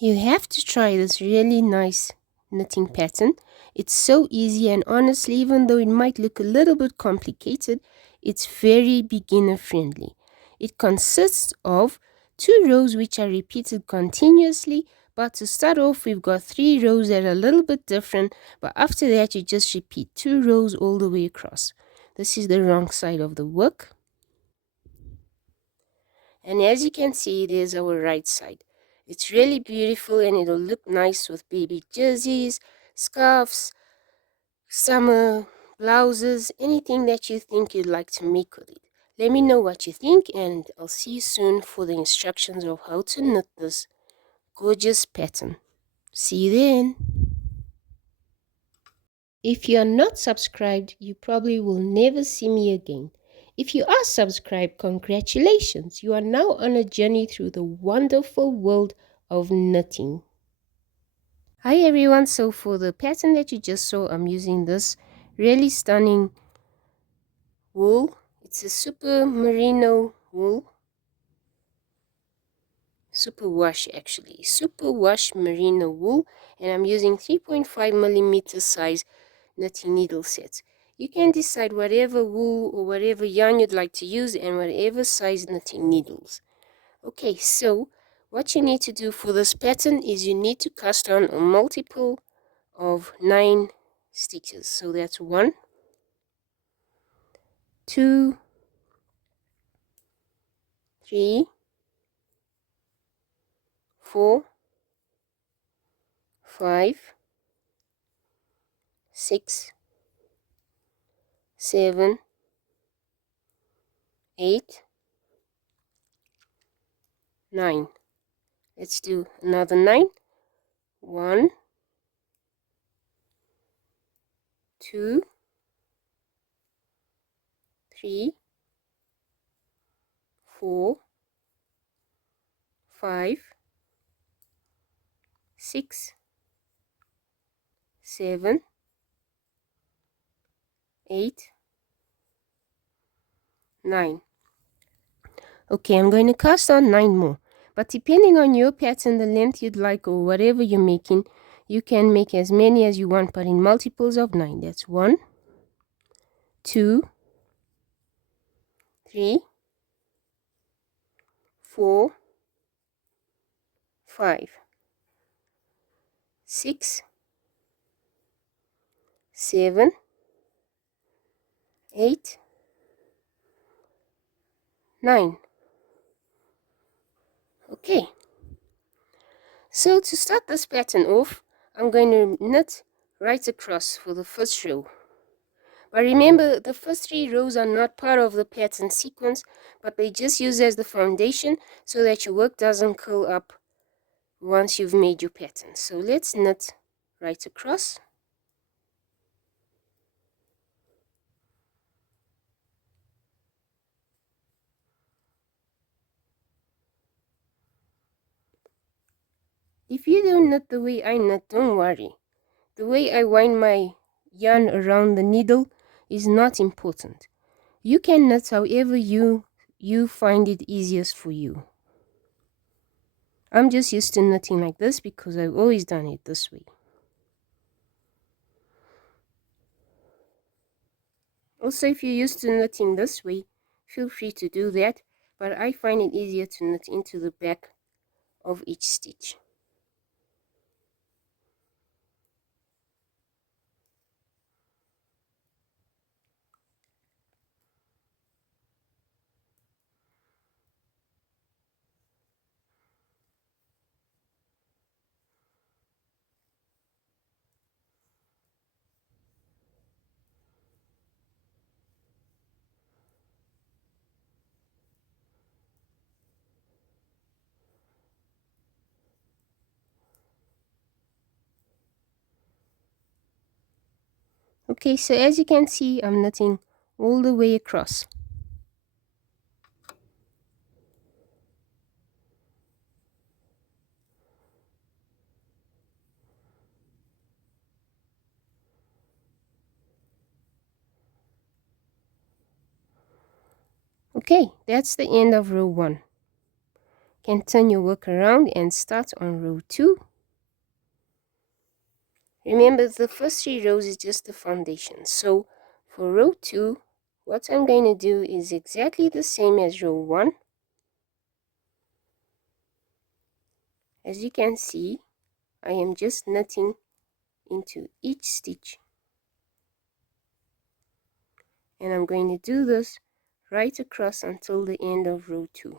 You have to try this really nice knitting pattern. It's so easy, and honestly, even though it might look a little bit complicated, it's very beginner friendly. It consists of 2 rows which are repeated continuously, but to start off we've got 3 rows that are a little bit different, but after that you just repeat 2 rows all the way across. This is the wrong side of the work, and as you can see, there's our right side. It's really beautiful and it'll look nice with baby jerseys, scarves, summer blouses, anything that you think you'd like to make with it. Let me know what you think, and I'll see you soon for the instructions of how to knit this gorgeous pattern. See you then. If you are not subscribed, you probably will never see me again. If you are subscribed, congratulations! You are now on a journey through the wonderful world of knitting. Hi everyone, so for the pattern that you just saw, I'm using this really stunning wool. It's a super merino wool, super wash actually, super wash merino wool, and I'm using 3.5 millimeter size knitting needle sets. You can decide whatever wool or whatever yarn you'd like to use and whatever size knitting needles. Okay, so what you need to do for this pattern is you need to cast on a multiple of 9 stitches. So that's 1, 2, 3, 4, 5, 6, 7, 8, 9. Let's do another 9. 1, 2, 3, 4, 5, 6, 7, 8, 9. Okay, I'm going to cast on 9 more. But depending on your pattern, the length you'd like, or whatever you're making, you can make as many as you want, but in multiples of 9. That's 1, 2, 3, 4, 5, 6, 7, 8, 9. Okay, so to start this pattern off, I'm going to knit right across for the first row. But remember, the first 3 rows are not part of the pattern sequence, but they just use as the foundation so that your work doesn't curl up once you've made your pattern. So let's knit right across. If you don't knit the way I knit, don't worry. The way I wind my yarn around the needle is not important. You can knit however you find it easiest for you. I'm just used to knitting like this because I've always done it this way. Also, if you're used to knitting this way, feel free to do that, but I find it easier to knit into the back of each stitch. Okay, so as you can see, I'm knitting all the way across. Okay, that's the end of row 1. can turn your work around and start on row 2. Remember, the first 3 rows is just the foundation. So for row 2, what I'm going to do is exactly the same as row 1. As you can see, I am just knitting into each stitch. And I'm going to do this right across until the end of row 2.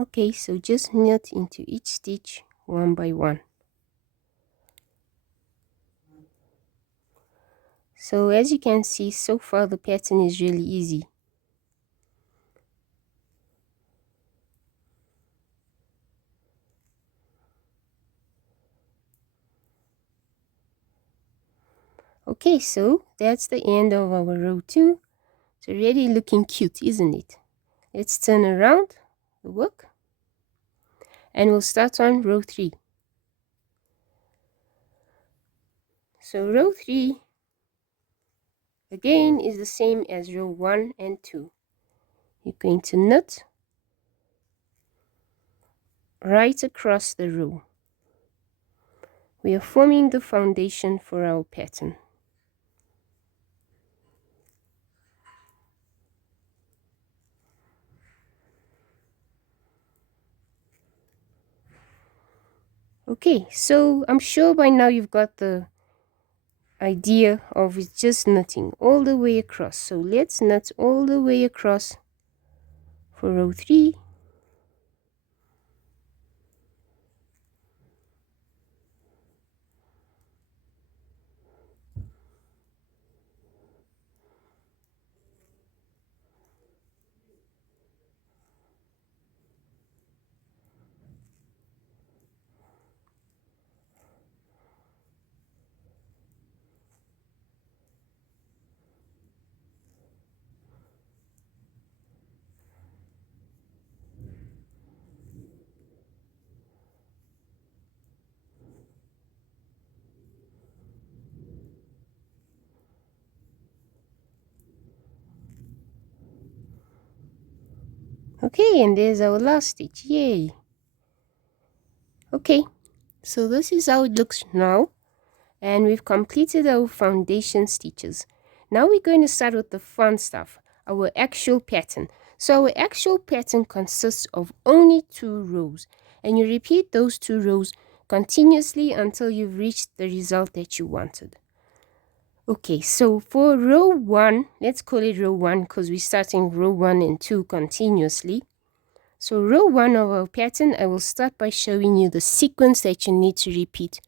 Okay, so just knit into each stitch one by one. So as you can see, so far the pattern is really easy. Okay, so that's the end of our row 2. It's already looking cute, isn't it? Let's turn around the work and we'll start on row 3. So row 3 again is the same as row 1 and 2. You're going to knit right across the row. We are forming the foundation for our pattern. Okay, so I'm sure by now you've got the idea of it's just knitting all the way across. So let's knit all the way across for row 3. Okay, and there's our last stitch. Yay! Okay, so this is how it looks now, and we've completed our foundation stitches. Now we're going to start with the fun stuff, our actual pattern. So our actual pattern consists of only 2 rows, and you repeat those 2 rows continuously until you've reached the result that you wanted. Okay, so for row 1, let's call it row 1 because we're starting row 1 and 2 continuously. So row 1 of our pattern, I will start by showing you the sequence that you need to repeat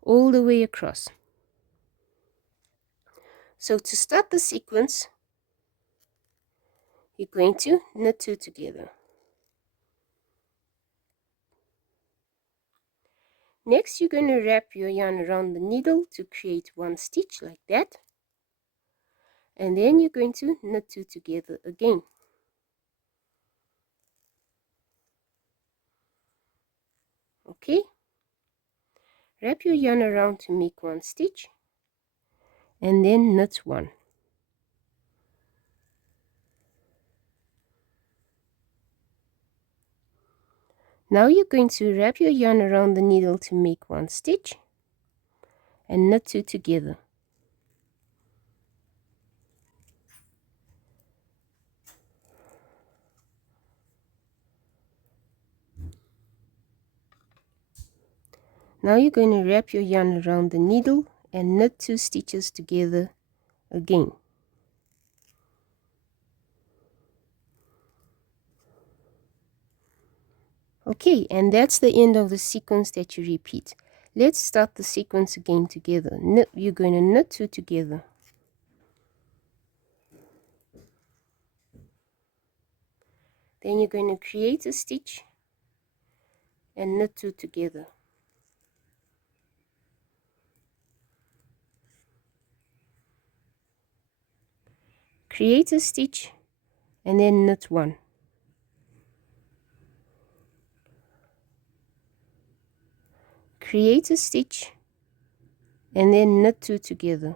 all the way across. So to start the sequence, you're going to knit 2 together. Next, you're going to wrap your yarn around the needle to create 1 stitch like that. And then you're going to knit 2 together again. Okay? Wrap your yarn around to make 1 stitch. And then knit 1. Now you're going to wrap your yarn around the needle to make 1 stitch. And knit 2 together. Now you're going to wrap your yarn around the needle and knit 2 stitches together again. Okay, and that's the end of the sequence that you repeat. Let's start the sequence again together. You're going to knit 2 together. Then you're going to create a stitch and knit 2 together. Create a stitch and then knit 1. Create a stitch and then knit 2 together.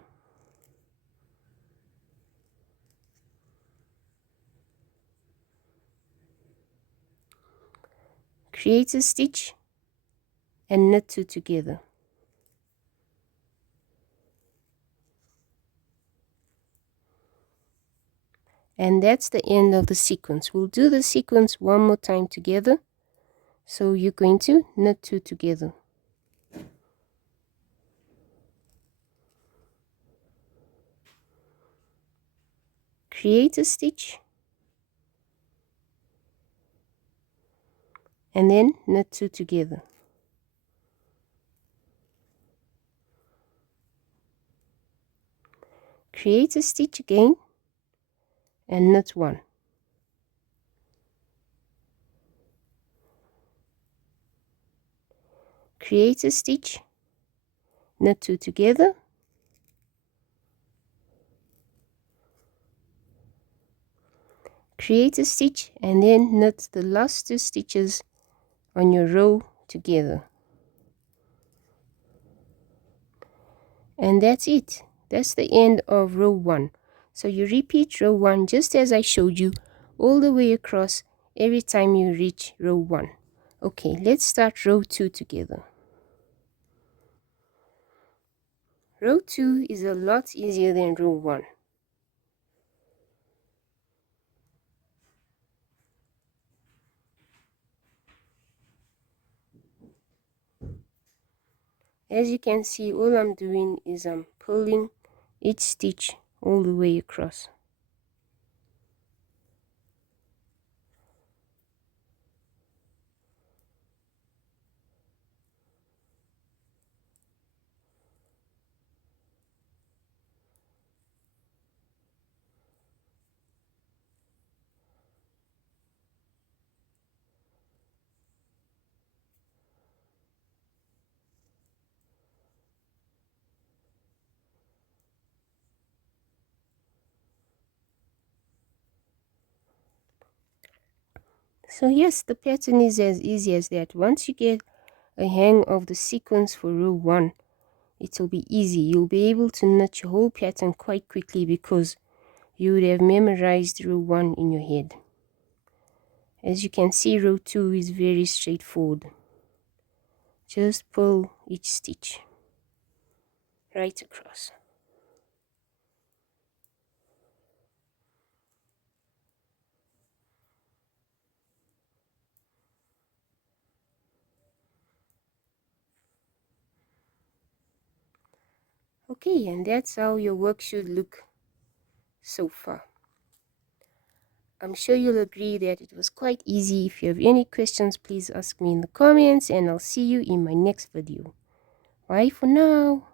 Create a stitch and knit 2 together. And that's the end of the sequence. We'll do the sequence one more time together. So you're going to knit 2 together. Create a stitch and then knit 2 together. Create a stitch again and knit 1. Create a stitch, knit 2 together. Create a stitch and then knit the last 2 stitches on your row together. And that's it. That's the end of row 1. So you repeat row 1 just as I showed you all the way across every time you reach row 1. Okay, let's start row 2 together. Row 2 is a lot easier than row 1. As you can see, all I'm doing is I'm pulling each stitch all the way across. So yes, the pattern is as easy as that. Once you get a hang of the sequence for row 1, it will be easy. You'll be able to knit your whole pattern quite quickly because you would have memorized row 1 in your head. As you can see, row 2 is very straightforward. Just pull each stitch right across. Okay, and that's how your work should look so far. I'm sure you'll agree that it was quite easy. If you have any questions, please ask me in the comments, and I'll see you in my next video. Bye for now.